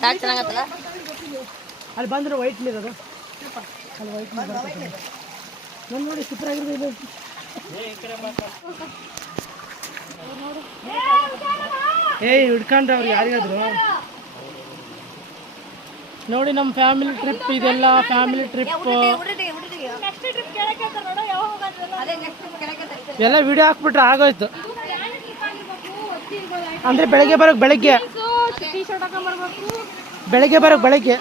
ಚೆನ್ನಾಗತ್ತಲ್ಲ? ಅಲ್ಲಿ ಬಂದ್ರೆ ವೈಟ್ ನೀರು ಅದು ಅಲ್ಲಿ ವೈಟ್ ನೀರು ನೋಡಿ ನೋಡಿ ಸೂಪರ್ ಆಗಿರ್ಬೋದು ಏಯ್ ಹಿಡ್ಕೊಂಡ್ರೆ ಅವ್ರು ಯಾರಿಗಾದ್ರು? ನೋಡಿ ನಮ್ಮ ಫ್ಯಾಮಿಲಿ ಟ್ರಿಪ್ ಇದೆಲ್ಲ ಫ್ಯಾಮಿಲಿ ಟ್ರಿಪ್ ಎಲ್ಲ ವಿಡಿಯೋ ಹಾಕ್ಬಿಟ್ರೆ ಆಗೋಯ್ತು. ಅಂದ್ರೆ ಬೆಳಗ್ಗೆ ಬರೋಕ್ ಬೆಳಗ್ಗೆ. ಬೆಳಗ್ಗೆ ಬರೋಕ್ ಬೆಳಗ್ಗೆ.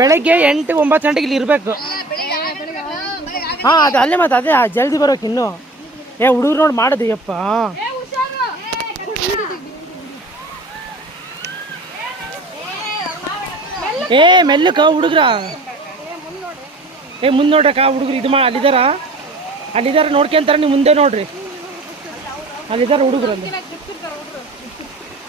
ಬೆಳಗ್ಗೆ ಎಂಟು ಒಂಬತ್ತು ಗಂಟೆಗೆ ಇಲ್ಲಿ ಇರಬೇಕು. ಹಾಂ ಅದು ಅಲ್ಲೇ ಮತ್ತೆ ಅದೇ ಜಲ್ದಿ ಬರೋಕೆ ಇನ್ನು. ಏ ಹುಡುಗರು ನೋಡಿ ಮಾಡದ ಯಪ್ಪ. ಏ ಮೆಲ್ಲಕ ಹುಡುಗ್ರ. ಏ ಮುಂದೆ ನೋಡ್ರಕ್ಕ ಹುಡುಗರು ಇದು ಮಾ ಅಲ್ಲಿದಾರ. ಅಲ್ಲಿದಾರ ನೋಡ್ಕೊಂತಾರ ನೀವು ಮುಂದೆ ನೋಡ್ರಿ. ಅಲ್ಲಿದಾರ ಹುಡುಗರು ಅಲ್ಲಿ.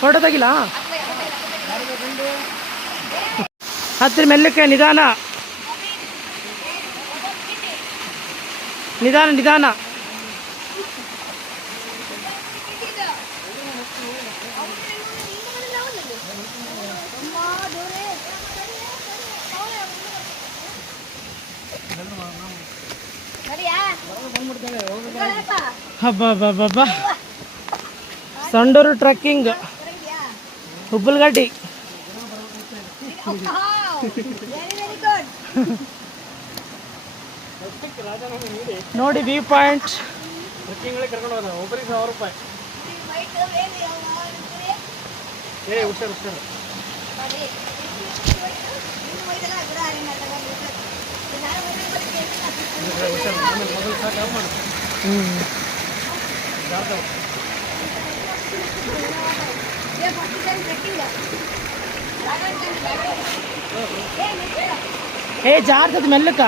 ಫೋಟೋ ತೆಗಿಲ್ಲ ಹತ್ತಿರ ಮೆಲ್ಲಕ್ಕೆ ನಿಧಾನ. ನಿಧಾನ ನಿಧಾನ. ಹಬ್ಬ ಹಬ್ಬ ಹಬ್ಬ. ಸಂಡೂರು ಟ್ರಕ್ಕಿಂಗ್. ಹುಬ್ಬಲ್ಗಡ್ಡಿ ನೋಡಿ ವ್ಯೂ ಪಾಯಿಂಟ್ ಒಬ್ಬರಿಗೆ ಸಾವಿರ ರೂಪಾಯಿ ಏ ಹುಷಾರು ಹುಷಾರು ಏ ಜಾರ್ತದ ಮೆಲ್ಲಕ್ಕ